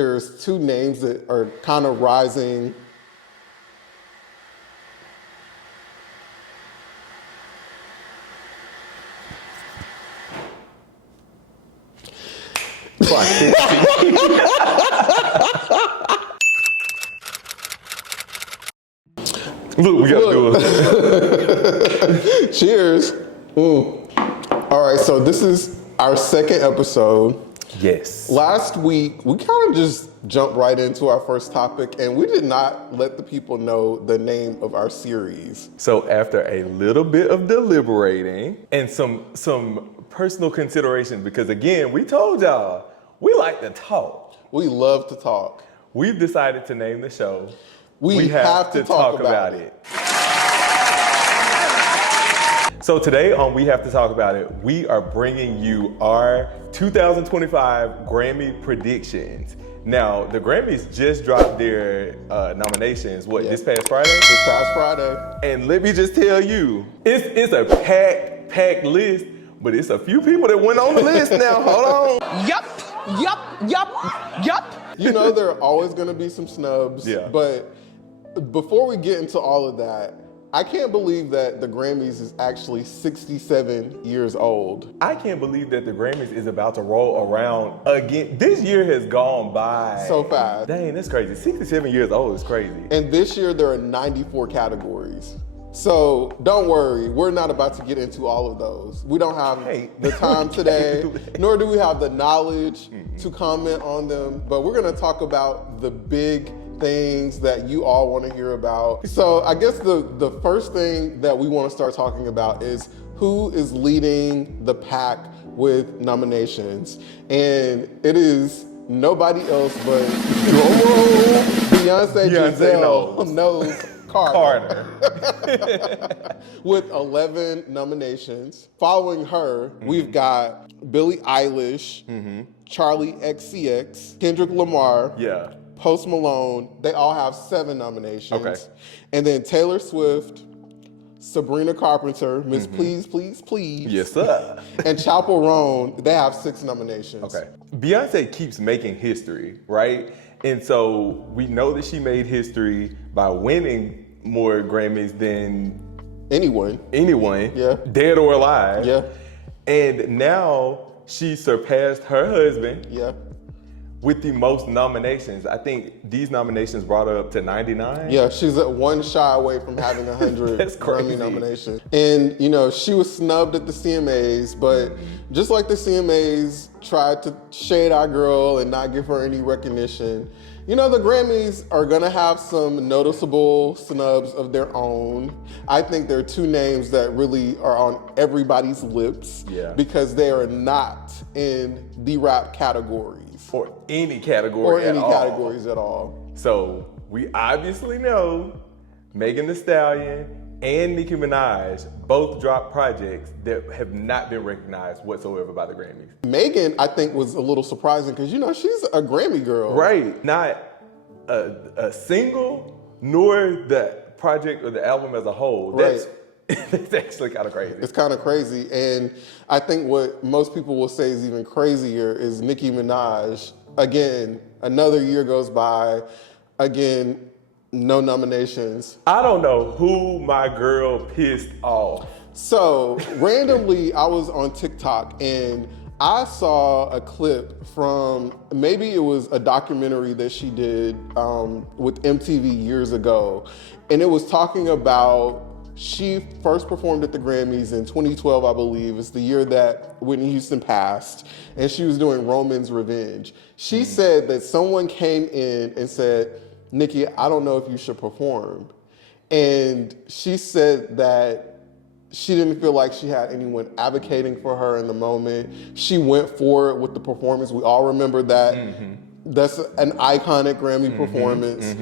There's two names that are kind of rising. Look, we gotta do it. Cheers. All right, so this is our second episode. Yes. Last week, we kind of just jumped right into our first topic, and we did not let the people know the name of our series. So after a little bit of deliberating and some personal consideration, because again, we told y'all, we like to talk. We love to talk. We've decided to name the show We have to talk about it. So today on We Have to Talk About It, we are bringing you our 2025 Grammy predictions. Now, the Grammys just dropped their nominations, this past Friday? This past Friday. And let me just tell you, it's a packed list, but it's a few people that went on the list now. Hold on. Yup. You know there are always going to be some snubs, Yeah. But before we get into all of that, I can't believe that the Grammys is actually 67 years old. I can't believe that the Grammys is about to roll around again. This year has gone by So fast. Dang, that's crazy. 67 years old is crazy. And this year there are 94 categories. So don't worry, we're not about to get into all of those. We don't have the time today, nor do we have the knowledge to comment on them, but we're gonna talk about the big things that you all want to hear about. So I guess the first thing that we want to start talking about is who is leading the pack with nominations. And it is nobody else but Beyoncé Giselle knows Carter. With 11 nominations. Following her, we've got Billie Eilish, Charlie XCX, Kendrick Lamar, Post Malone. They all have 7 nominations. Okay. And then Taylor Swift, Sabrina Carpenter, Miss Please, Please, Please. Yes, sir. And Chapel Roan, they have 6 nominations. Okay. Beyonce keeps making history, right? And so we know that she made history by winning more Grammys than anyone, yeah, dead or alive. Yeah. And now she surpassed her husband. Yeah. With the most nominations. I think these nominations brought her up to 99. Yeah, she's at one shy away from having 100 That's crazy. Grammy nominations. And, you know, she was snubbed at the CMAs, but just like the CMAs tried to shade our girl and not give her any recognition, you know, the Grammys are gonna have some noticeable snubs of their own. I think there are 2 names that really are on everybody's lips because they are not in the rap categories. Or any category at all. Categories at all. So we obviously know Megan Thee Stallion and Nicki Minaj both dropped projects that have not been recognized whatsoever by the Grammys. Megan, I think, was a little surprising because, you know, she's a Grammy girl. Right. Not a single, nor the project or the album as a whole. Right. That's actually kind of crazy. It's kind of crazy. And I think what most people will say is even crazier is Nicki Minaj. Again, another year goes by. Again, no nominations. I don't know who my girl pissed off. So randomly, I was on TikTok and I saw a clip from, maybe it was a documentary that she did with MTV years ago. And it was talking about, she first performed at the Grammys in 2012, I believe. It's the year that Whitney Houston passed, and she was doing Roman's Revenge. She said that someone came in and said, Nicki, I don't know if you should perform. And she said that she didn't feel like she had anyone advocating for her in the moment. She went for it with the performance. We all remember that. That's an iconic Grammy performance.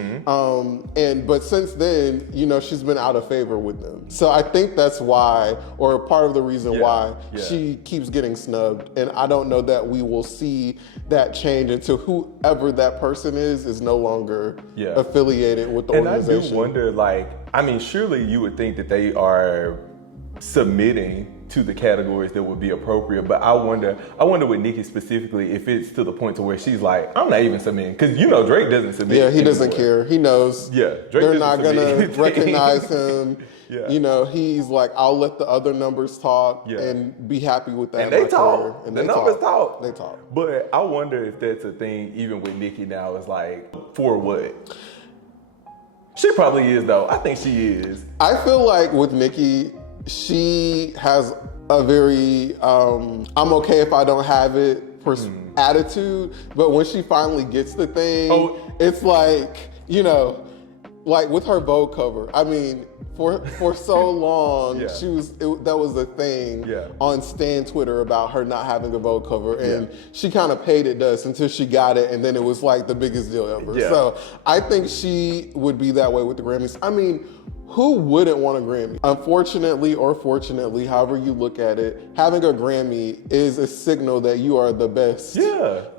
But since then, you know, she's been out of favor with them. So I think that's why, or part of the reason why she keeps getting snubbed. And I don't know that we will see that change until whoever that person is no longer affiliated with the organization. And I do wonder, like, I mean, surely you would think that they are submitting to the categories that would be appropriate. But I wonder with Nicki specifically if it's to the point to where she's like, I'm not even submitting, because Drake doesn't submit. Yeah, he doesn't care. He knows. Yeah, Drake they're not gonna anything. recognize him. Yeah. He's like, I'll let the other numbers talk and be happy with that. And they talk. And the numbers talk. They talk. But I wonder if that's a thing even with Nicki now. It's like, for what? She probably is, though. I think she is. I feel like with Nicki, she has a very I'm okay if I don't have it attitude, but when she finally gets the thing, it's like, like with her Vogue cover. I mean, for so long, that was a thing on Stan Twitter about her not having a Vogue cover, and she kind of paid it dust until she got it, and then it was like the biggest deal ever. Yeah. So I think she would be that way with the Grammys. I mean, who wouldn't want a Grammy? Unfortunately or fortunately, however you look at it, having a Grammy is a signal that you are the best. You've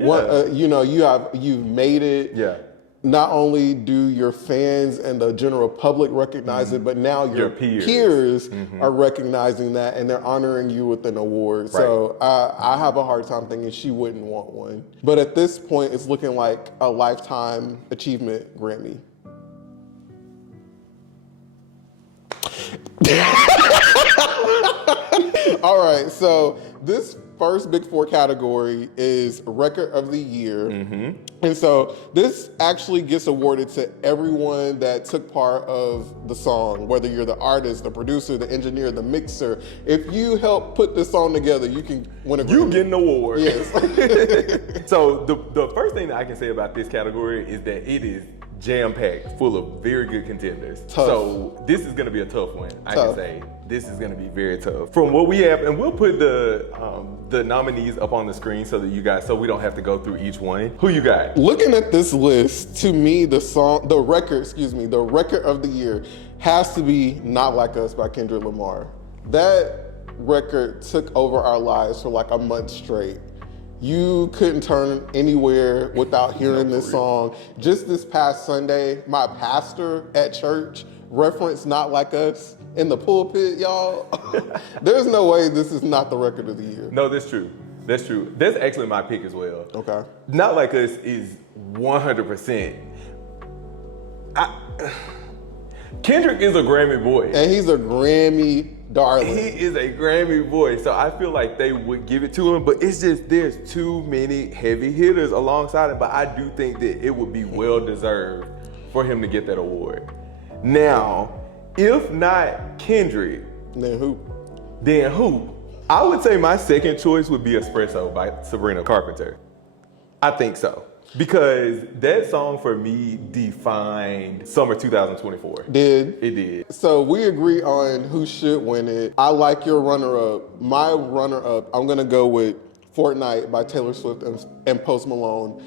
made it. Yeah. Not only do your fans and the general public recognize it, but now your peers are recognizing that, and they're honoring you with an award. Right. So I have a hard time thinking she wouldn't want one. But at this point, it's looking like a Lifetime Achievement Grammy. All right, so this first Big Four category is Record of the Year. And so this actually gets awarded to everyone that took part of the song, whether you're the artist, the producer, the engineer, the mixer. If you help put this song together, you can win a Grammy. You get an award. Yes. So the first thing that I can say about this category is that it is jam-packed, full of very good contenders. Tough. So this is going to be a tough one. I can say this is going to be very tough. From what we have, and we'll put the nominees up on the screen so we don't have to go through each one. Who you got? Looking at this list, to me, the record of the year has to be Not Like Us by Kendrick Lamar. That record took over our lives for like a month straight. You couldn't turn anywhere without hearing this song. Just this past Sunday, my pastor at church referenced Not Like Us in the pulpit, y'all. There's no way this is not the record of the year. No, that's true. That's true. That's actually my pick as well. Okay. Not Like Us is 100%. Kendrick is a Grammy boy. And he's a Grammy darling. He is a Grammy boy, so I feel like they would give it to him, but it's just there's too many heavy hitters alongside him, but I do think that it would be well deserved for him to get that award. Now, if not Kendrick, then who? I would say my second choice would be Espresso by Sabrina Carpenter. I think so. Because that song for me defined summer 2024. It did. So we agree on who should win it. I like your runner-up. My runner-up, I'm gonna go with Fortnite by Taylor Swift and Post Malone.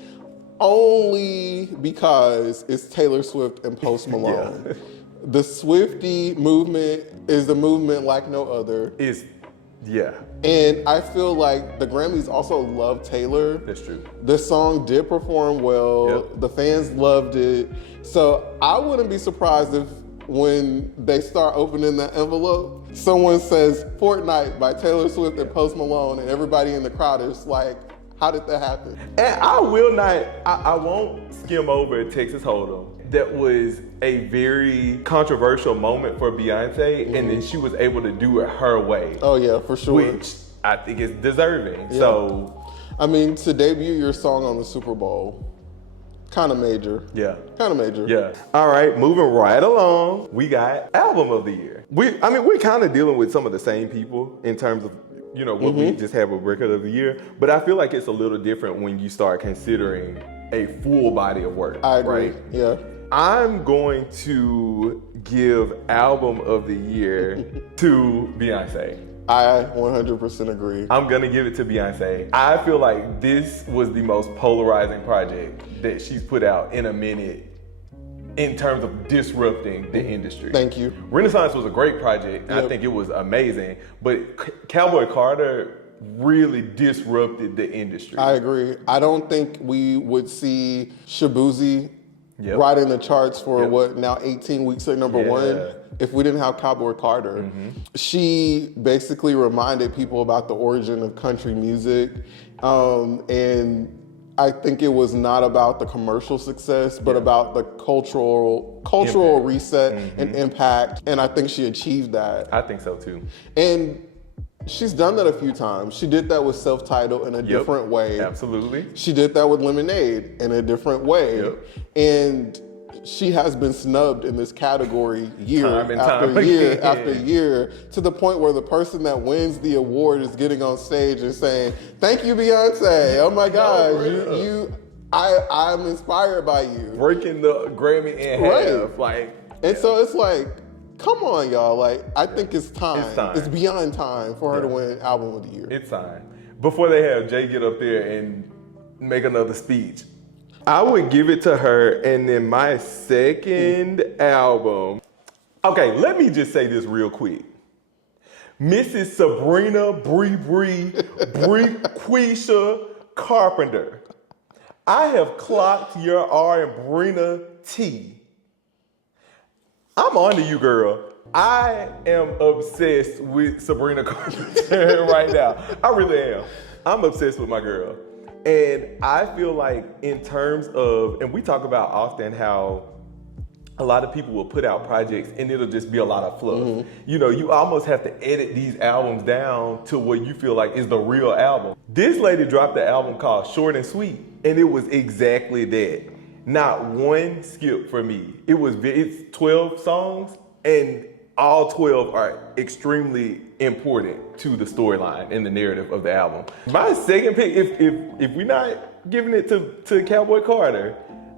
Only because it's Taylor Swift and Post Malone. The Swiftie movement is the movement like no other. And I feel like the Grammys also love Taylor. That's true. The song did perform well. Yep. The fans loved it. So I wouldn't be surprised if when they start opening the envelope, someone says Fortnite by Taylor Swift and Post Malone, and everybody in the crowd is like, how did that happen? And I won't skim over Texas Hold'em. That was a very controversial moment for Beyonce, and then she was able to do it her way. Oh yeah, for sure. Which I think is deserving. Yeah. So, I mean, to debut your song on the Super Bowl, kind of major. Yeah. Kind of major. Yeah. All right, moving right along, we got Album of the Year. We're kind of dealing with some of the same people in terms of what we just have a Record of the Year, but I feel like it's a little different when you start considering a full body of work. I agree. Right? Yeah. I'm going to give Album of the Year to Beyonce. I 100% agree. I'm gonna give it to Beyonce. I feel like this was the most polarizing project that she's put out in a minute in terms of disrupting the industry. Thank you. Renaissance was a great project, and I think it was amazing, but Cowboy Carter really disrupted the industry. I agree. I don't think we would see Shabuzi riding the charts for what, now 18 weeks at number one, if we didn't have Cowboy Carter. She basically reminded people about the origin of country music. And I think it was not about the commercial success, but about the cultural reset and impact. And I think she achieved that. I think so too. And she's done that a few times. She did that with Self-Titled in a different way. Absolutely. She did that with Lemonade in a different way. And she has been snubbed in this category year after year after year, to the point where the person that wins the award is getting on stage and saying, "Thank you, Beyonce. Oh my gosh, I'm inspired by you." Breaking the Grammy in half. And so it's like, come on, y'all. Like, I think it's time. It's beyond time for her to win Album of the Year. It's time. Before they have Jay get up there and make another speech, I would give it to her. And then my second album. Okay, let me just say this real quick. Mrs. Sabrina Quisha Carpenter. I have clocked your R and Brina T. I'm on to you, girl. I am obsessed with Sabrina Carpenter right now. I really am. I'm obsessed with my girl. And I feel like in terms of, and we talk about often how a lot of people will put out projects and it'll just be a lot of fluff. You know, you almost have to edit these albums down to what you feel like is the real album. This lady dropped the album called Short and Sweet, and it was exactly that. Not one skip for me. It's 12 songs, and all 12 are extremely important to the storyline and the narrative of the album. My second pick, if we're not giving it to Cowboy Carter,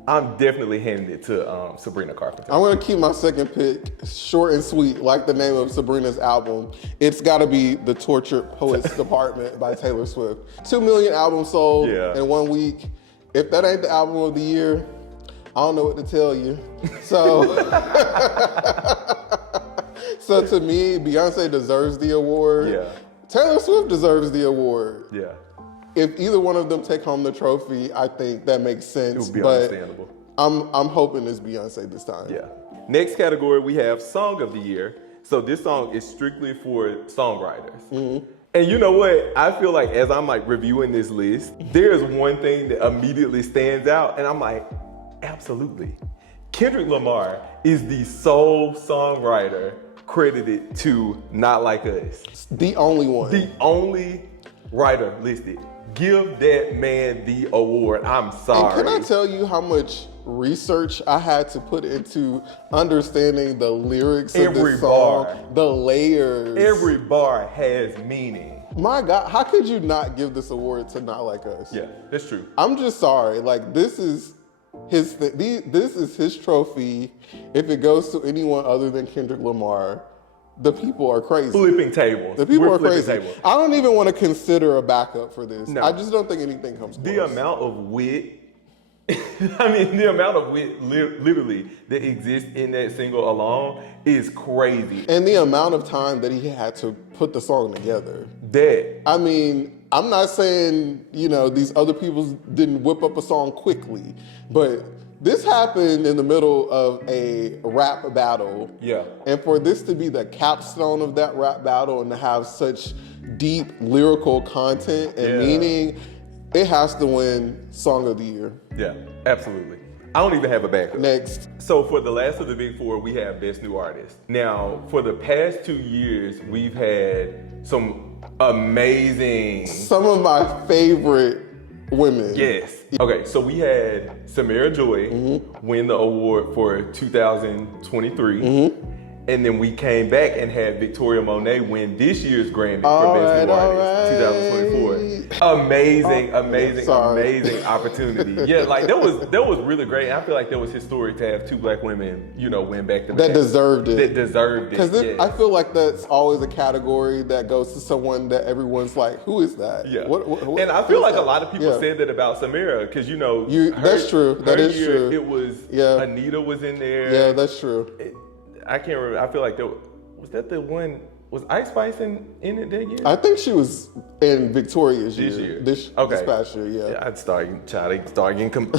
I'm definitely handing it to Sabrina Carpenter. I'm gonna keep my second pick short and sweet, like the name of Sabrina's album. It's gotta be The Tortured Poets Department by Taylor Swift. 2 million albums sold in 1 week. If that ain't the album of the year, I don't know what to tell you. So, so to me, Beyonce deserves the award. Taylor Swift deserves the award. If either one of them take home the trophy, I think that makes sense. It would be understandable. I'm hoping it's Beyonce this time. Next category, we have Song of the Year. So this song is strictly for songwriters. And you know what? I feel like as I'm like reviewing this list, there's one thing that immediately stands out, and I'm like, absolutely. Kendrick Lamar is the sole songwriter credited to Not Like Us. The only one. The only writer listed. Give that man the award. I'm sorry. And can I tell you how much research I had to put into understanding the lyrics of this song, the layers. Every bar has meaning. My God, how could you not give this award to Not Like Us? Yeah, that's true. I'm just sorry. Like, this is his this is his trophy. If it goes to anyone other than Kendrick Lamar, the people are crazy. Flipping tables. The people are crazy. I don't even want to consider a backup for this. No. I just don't think anything comes close. The amount of wit, I mean, the amount of wit literally that exists in that single alone is crazy. And the amount of time that he had to put the song together. I mean, I'm not saying, you know, these other people didn't whip up a song quickly, but this happened in the middle of a rap battle. And for this to be the capstone of that rap battle and to have such deep lyrical content and meaning, it has to win Song of the Year. Yeah, absolutely. I don't even have a backup. Next. So for the last of the big four, we have Best New Artist. Now, for the past 2 years, we've had some amazing... Some of my favorite women. Yes. Okay, so we had Samara Joy win the award for 2023. And then we came back and had Victoria Monet win this year's Grammy for Best New Artist, 2024. Amazing opportunity. Yeah, like that was really great. And I feel like that was historic to have two Black women, you know, win back to back. That deserved it. Because I feel like that's always a category that goes to someone that everyone's like, who is that? Yeah. What, and I feel like a lot of people said that about Samara, because you know, that's true. That is true. It was Anita was in there. Yeah, that's true. I can't remember. I feel like was that the one Was Ice Spice in it that year? I think she was in Victoria's This year. year. This past year, yeah. I'd start getting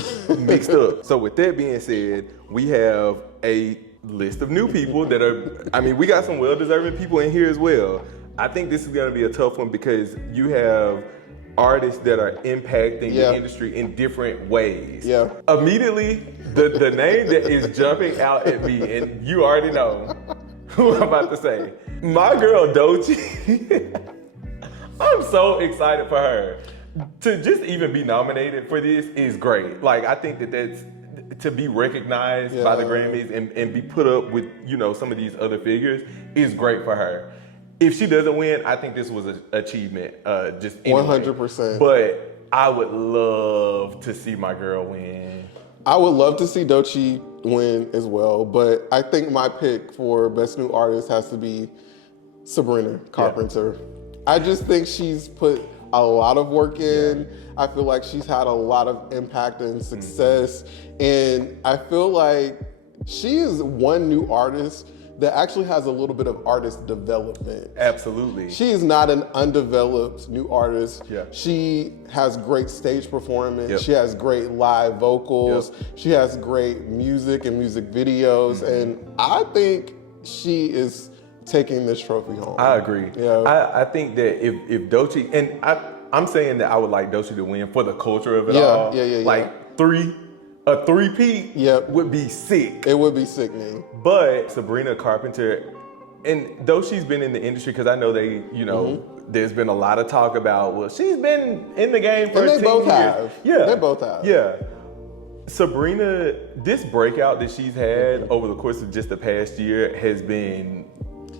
mixed up. So with that being said, we have a list of new people that are, I mean, we got some well-deserving people in here as well. I think this is gonna be a tough one because you have artists that are impacting the industry in different ways. Yeah. Immediately, the name that is jumping out at me, and you already know who I'm about to say. My girl Doechii. I'm so excited for her. To just even be nominated for this is great. Like, I think that's to be recognized by the Grammys and be put up with, you know, some of these other figures is great for her. If she doesn't win, I think this was an achievement. Just anyway. 100%. But I would love to see my girl win. I would love to see Doechii win as well, but I think my pick for Best New Artist has to be Sabrina Carpenter. Yeah. I just think she's put a lot of work in. Yeah. I feel like she's had a lot of impact and success, and I feel like she is one new artist that actually has a little bit of artist development. Absolutely. She is not an undeveloped new artist. Yeah. She has great stage performance. Yep. She has great live vocals. Yep. She has great music and music videos. And I think she is taking this trophy home. I agree. Yeah. I think that if Doechii, and I'm saying that I would like Doechii to win for the culture of it all. Like a three-peat would be sick. It would be sickening. But Sabrina Carpenter, and though she's been in the industry, because I know they, you know, there's been a lot of talk about, well, she's been in the game for 10 years. And they both have. Yeah. They both have. Yeah. Sabrina, this breakout that she's had over the course of just the past year has been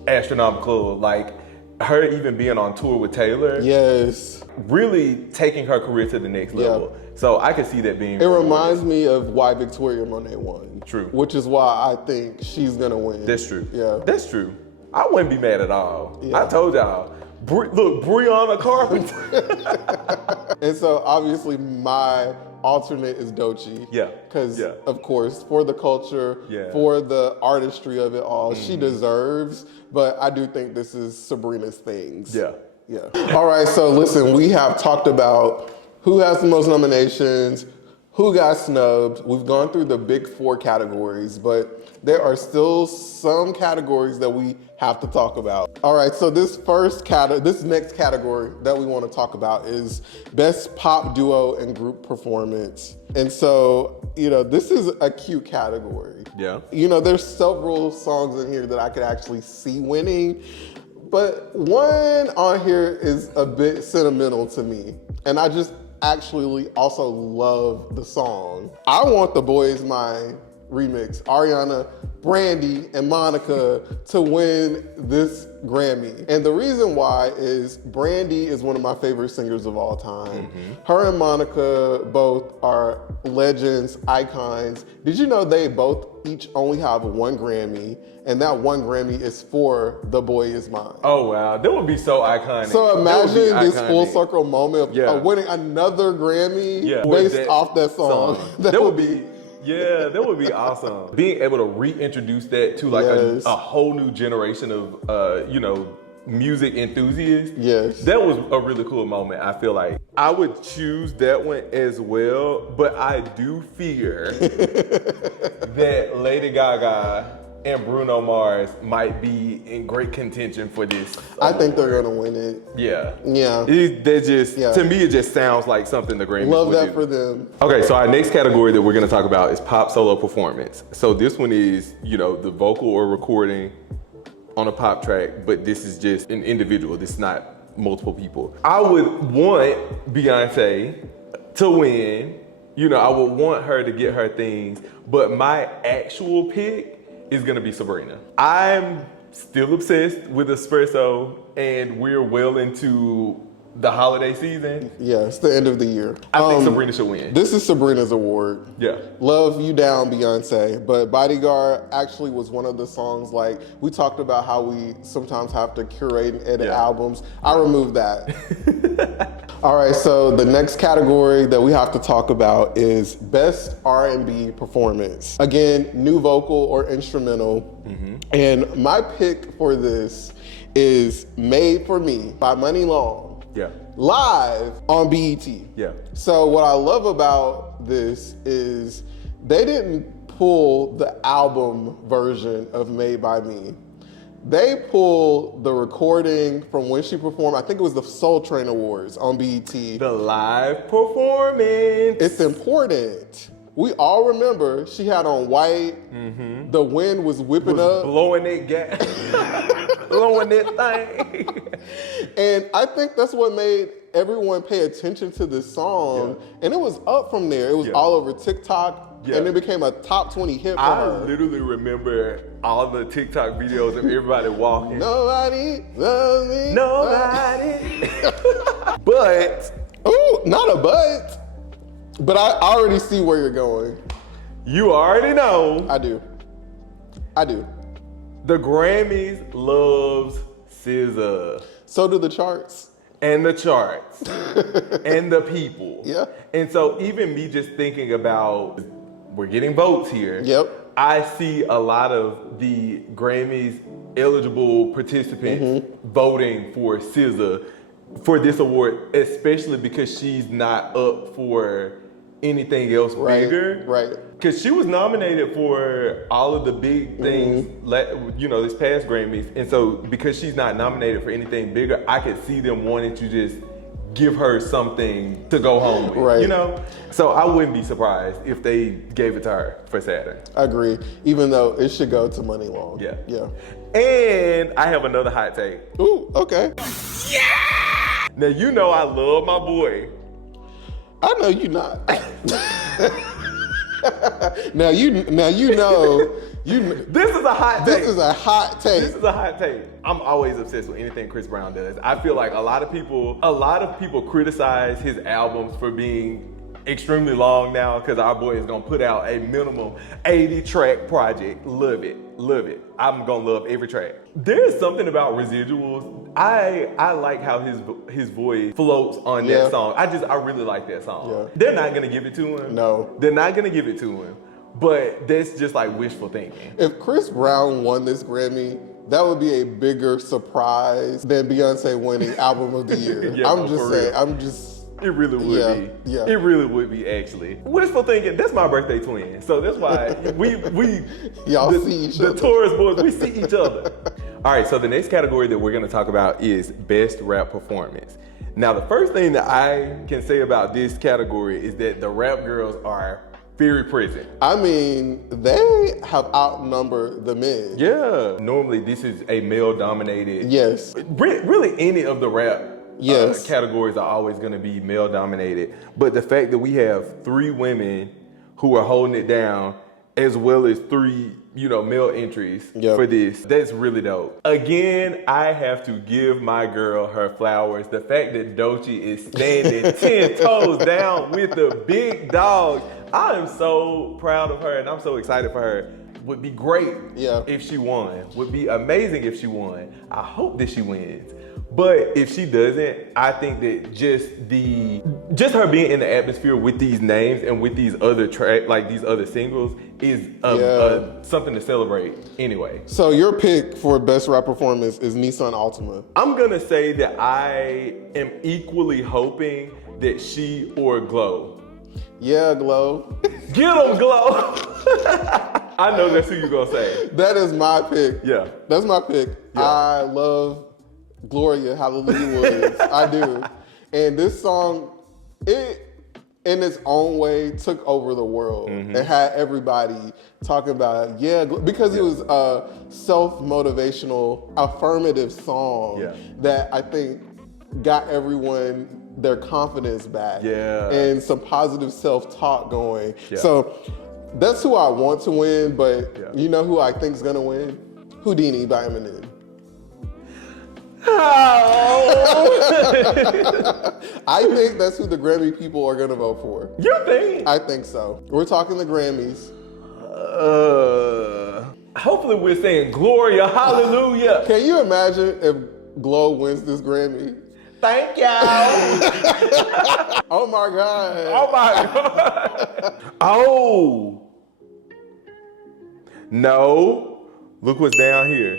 astronomical. Like, her even being on tour with Taylor. Yes. Really taking her career to the next level. So I could see that being. It reminds me of why Victoria Monet won. True. Which is why I think she's gonna win. That's true. Yeah. That's true. I wouldn't be mad at all. Yeah. I told y'all. Look, Brianna Carpenter. And so obviously my alternate is Doechii. Yeah. Because of course, for the culture, for the artistry of it all, she deserves. But I do think this is Sabrina's things. Yeah. All right, so listen, we have talked about who has the most nominations, who got snubbed. We've gone through the big 4 categories, but there are still some categories that we have to talk about. All right, so this next category that we want to talk about is Best Pop Duo and Group Performance. And so, you know, this is a cute category. Yeah. You know, there's several songs in here that I could actually see winning, but one on here is a bit sentimental to me. And I just actually also love the song. I Want the Boy Is Mine remix, Ariana, Brandy, and Monica to win this Grammy. And the reason why is Brandy is one of my favorite singers of all time. Her and Monica both are legends, icons. Did you know they both each only have 1 Grammy, and that 1 Grammy is for The Boy Is Mine? Oh wow, that would be so iconic. So imagine this full circle moment of winning another Grammy based off that song. That would be. Yeah, that would be awesome. Being able to reintroduce that to like a whole new generation of, you know, music enthusiasts. Yes. That was a really cool moment, I feel like. I would choose that one as well, but I do fear that Lady Gaga and Bruno Mars might be in great contention for this. I think they're gonna win it. Yeah. To me, it just sounds like something the Grammys Love would that do. for them. Okay, so our next category that we're gonna talk about is pop solo performance. So this one is, you know, the vocal or recording on a pop track, but this is just an individual. This is not multiple people. I would want Beyonce to win. You know, I would want her to get her things, but my actual pick is gonna be Sabrina. I'm still obsessed with espresso, and we're well into the holiday season. Yeah, it's the end of the year. I think Sabrina should win. This is Sabrina's award. Yeah. Love You Down, Beyonce. But Bodyguard actually was one of the songs, like, we talked about how we sometimes have to curate and edit albums. I removed that. All right, so the next category that we have to talk about is Best R&B Performance. Again, new vocal or instrumental. And my pick for this is Made for Me by Money Long. Yeah. Live on BET. Yeah. So what I love about this is they didn't pull the album version of Made by Me. They pulled the recording from when she performed, I think it was the Soul Train Awards on BET. The live performance. It's important. We all remember she had on white. Mm-hmm. The wind was whipping up. Blowing it gas. Blowing that thing. And I think that's what made everyone pay attention to this song. Yeah. And it was up from there. It was all over TikTok. Yeah. And it became a top 20 hit for her. I literally remember all the TikTok videos of everybody walking. Nobody loves me. Nobody. But. Ooh, not a but. But I already see where you're going. You already know. I do. The Grammys loves SZA. So do the charts. And the charts. And the people. Yeah. And so even me just thinking about, we're getting votes here. Yep. I see a lot of the Grammys eligible participants voting for SZA for this award, especially because she's not up for anything else bigger. Right. Because she was nominated for all of the big things, this past Grammys. And so because she's not nominated for anything bigger, I could see them wanting to just give her something to go home with, right. So I wouldn't be surprised if they gave it to her for Saturn. I agree, even though it should go to Money Long. Yeah. Yeah. And I have another hot take. Ooh, okay. Yeah! Now, I love my boy. I know you not. Now you know. This is a hot take. This is a hot take. This is a hot take. I'm always obsessed with anything Chris Brown does. I feel like a lot of people criticize his albums for being extremely long now because our boy is gonna put out a minimum 80-track project. Love it. I'm gonna love every track. There's something about residuals. I like how his voice floats on that song. I really like that song. Yeah. They're not gonna give it to him. No. They're not gonna give it to him. But that's just like wishful thinking. If Chris Brown won this Grammy, that would be a bigger surprise than Beyonce winning Album of the Year. I'm just saying. It really would be. Yeah. It really would be, actually. Wishful thinking, that's my birthday twin. So that's why y'all see each other. The Taurus boys, we see each other. All right, so the next category that we're gonna talk about is Best Rap Performance. Now, the first thing that I can say about this category is that the rap girls are very present. I mean, they have outnumbered the men. Yeah. Normally, this is a male-dominated. Yes. Really, any of the rap categories are always going to be male-dominated. But the fact that we have 3 women who are holding it down, as well as 3, male entries for this, that's really dope. Again, I have to give my girl her flowers. The fact that Doechii is standing 10 toes down with the big dog, I am so proud of her and I'm so excited for her. Would be great if she won. Would be amazing if she won. I hope that she wins. But if she doesn't, I think that just her being in the atmosphere with these names and with these other these other singles is something to celebrate anyway. So your pick for Best Rap Performance is Nissan Altima. I'm gonna say that I am equally hoping that she or Glow. Yeah, Glow. Get 'em, Glow. I know that's who you're gonna say. That is my pick. Yeah. That's my pick. Yeah. I love Gloria Hallelujah Woods. I do. And this song, it in its own way took over the world. It had everybody talking about because it was a self-motivational, affirmative song that I think got everyone their confidence back and some positive self-talk going. So that's who I want to win, but you know who I think is gonna win? Houdini by Eminem. I think that's who the Grammy people are gonna vote for. You think? I think so. We're talking the Grammys. Hopefully we're saying Gloria, hallelujah. Can you imagine if Glow wins this Grammy? Thank you. Oh my God. Oh my God. Oh. No. Look what's down here.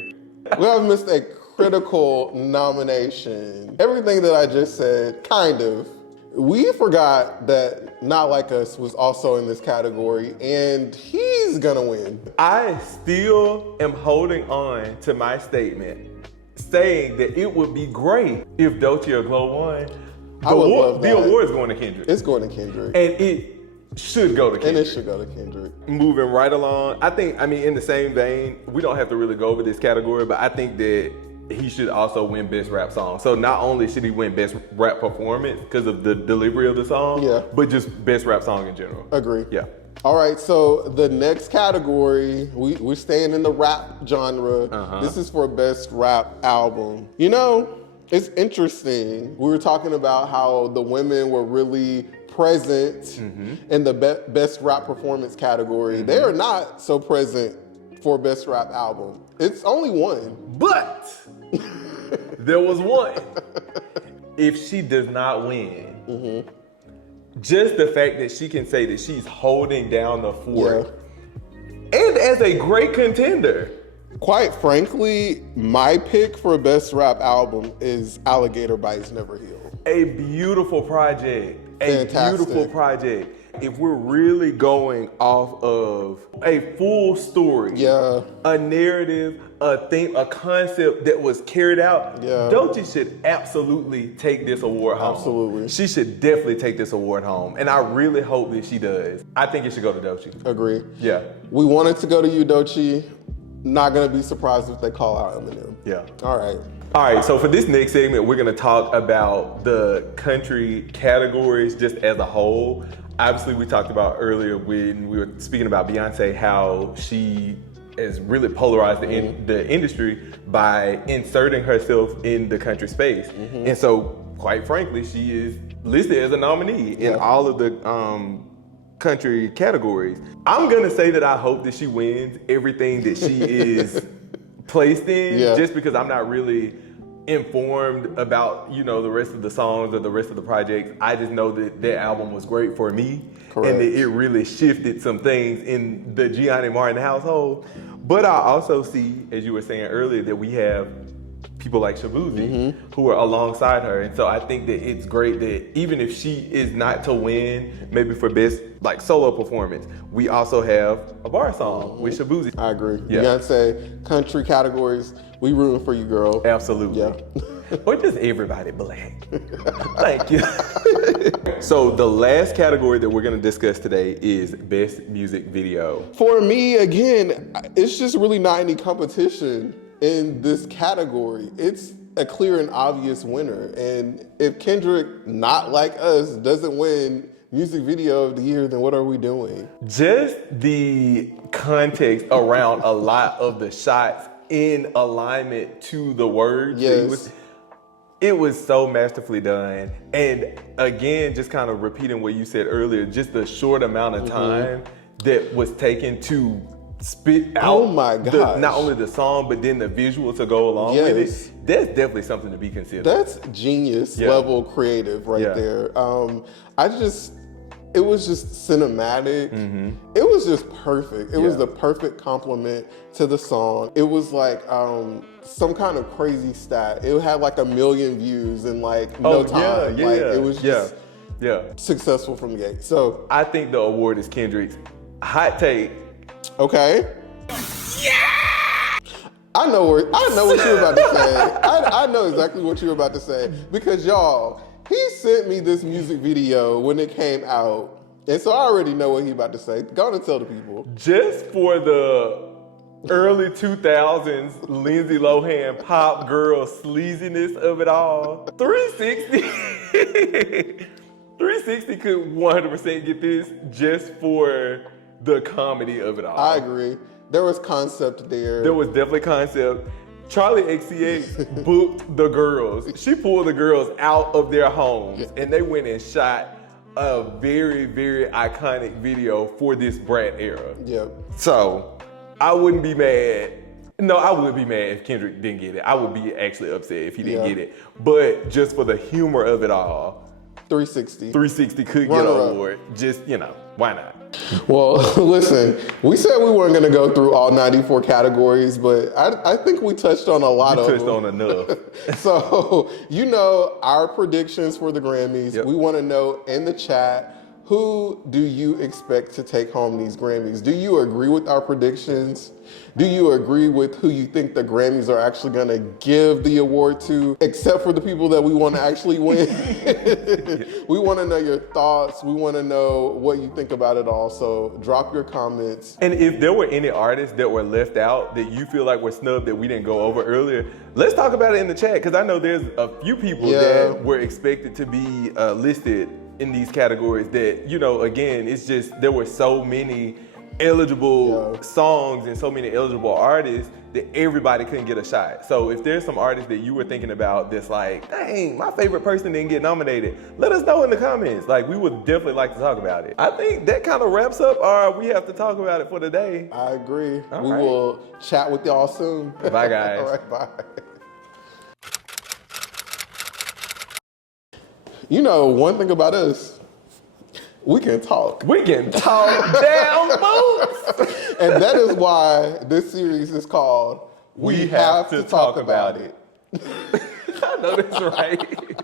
We have missed a critical nomination. Everything that I just said, kind of. We forgot that Not Like Us was also in this category, and he's gonna win. I still am holding on to my statement saying that it would be great if Dolce or Glow won. I would love that. The award's going to Kendrick. It's going to Kendrick. And it should go to Kendrick. And it should go to Kendrick. Moving right along, in the same vein, we don't have to really go over this category, but I think that he should also win Best Rap Song. So not only should he win Best Rap Performance because of the delivery of the song, but just Best Rap Song in general. Agree. Yeah. All right, so the next category, we're staying in the rap genre. This is for Best Rap Album. You know, it's interesting. We were talking about how the women were really present in the Best Rap Performance category. They are not so present for Best Rap Album. It's only one. But there was one. If she does not win, just the fact that she can say that she's holding down the fort, and as a great contender. Quite frankly, my pick for Best Rap Album is Alligator Bites Never Heal. A beautiful project. Fantastic. A beautiful project. If we're really going off of a full story, a narrative, a theme, a concept that was carried out, Dolce should absolutely take this award home. Absolutely. She should definitely take this award home. And I really hope that she does. I think it should go to Dolce. Agree. Yeah. We want it to go to you, Dolce. Not gonna be surprised if they call out Eminem. Yeah. All right. All right, so for this next segment, we're gonna talk about the country categories just as a whole. Obviously, we talked about earlier when we were speaking about Beyoncé, how she has really polarized the industry by inserting herself in the country space. And so, quite frankly, she is listed as a nominee in all of the country categories. I'm gonna say that I hope that she wins everything that she is placed in, just because I'm not really informed about, the rest of the songs or the rest of the projects. I just know that their album was great for me. Correct. And that it really shifted some things in the Gianni Martin household. But I also see, as you were saying earlier, that we have people like Shabuzi who are alongside her. And so I think that it's great that even if she is not to win, maybe for best solo performance, we also have a bar song with Shabuzi. I agree. Beyonce, country categories, we rooting for you, girl. Absolutely. Yeah. Or just everybody black. Thank you. So the last category that we're gonna discuss today is Best Music Video. For me, again, it's just really not any competition in this category. It's a clear and obvious winner. And if Kendrick, Not Like Us, doesn't win Music Video of the Year, then what are we doing? Just the context around a lot of the shots in alignment to the words. It was so masterfully done. And again, just kind of repeating what you said earlier, just the short amount of time that was taken to spit out not only the song, but then the visual to go along with it. That's definitely something to be considered. That's genius level creative right there. It was just cinematic. It was just perfect. It was the perfect complement to the song. It was like some kind of crazy stat. It had 1 million views in no time. It was just successful from the gate. So I think the award is Kendrick's. Hot take. Okay. I know what you were about to say. I know exactly what you were about to say because y'all, he sent me this music video when it came out, and so I already know what he about to say. Go on and tell the people. Just for the early 2000s Lindsay Lohan pop girl sleaziness of it all, 360 could 100% get this just for the comedy of it all. I agree. There was concept there. There was definitely concept. Charlie XCX booked the girls. She pulled the girls out of their homes and they went and shot a very, very iconic video for this Brat era. So I wouldn't be mad. No, I would be mad if Kendrick didn't get it. I would be actually upset if he didn't get it. But just for the humor of it all, 360 could get an award. Just, why not? Well, listen, we said we weren't going to go through all 94 categories, but I think we touched on a lot of them. We touched on enough. So, you know, our predictions for the Grammys. Yep. We want to know in the chat, who do you expect to take home these Grammys? Do you agree with our predictions? Do you agree with who you think the Grammys are actually going to give the award to, except for the people that we want to actually win? We want to know your thoughts. We want to know what you think about it all. So drop your comments. And if there were any artists that were left out that you feel like were snubbed that we didn't go over earlier, let's talk about it in the chat, because I know there's a few people that were expected to be listed in these categories that, you know, again, it's just there were so many eligible songs and so many eligible artists that everybody couldn't get a shot. So if there's some artists that you were thinking about that's like, dang, my favorite person didn't get nominated, let us know in the comments. Like, we would definitely like to talk about it. I think that kind of wraps up our We Have to Talk About It for today. I agree. All we right. will chat with y'all soon. Bye, guys. All right, bye. You know, one thing about us, we can talk. We can talk down boots. And that is why this series is called We Have to Talk About It. I know that's right.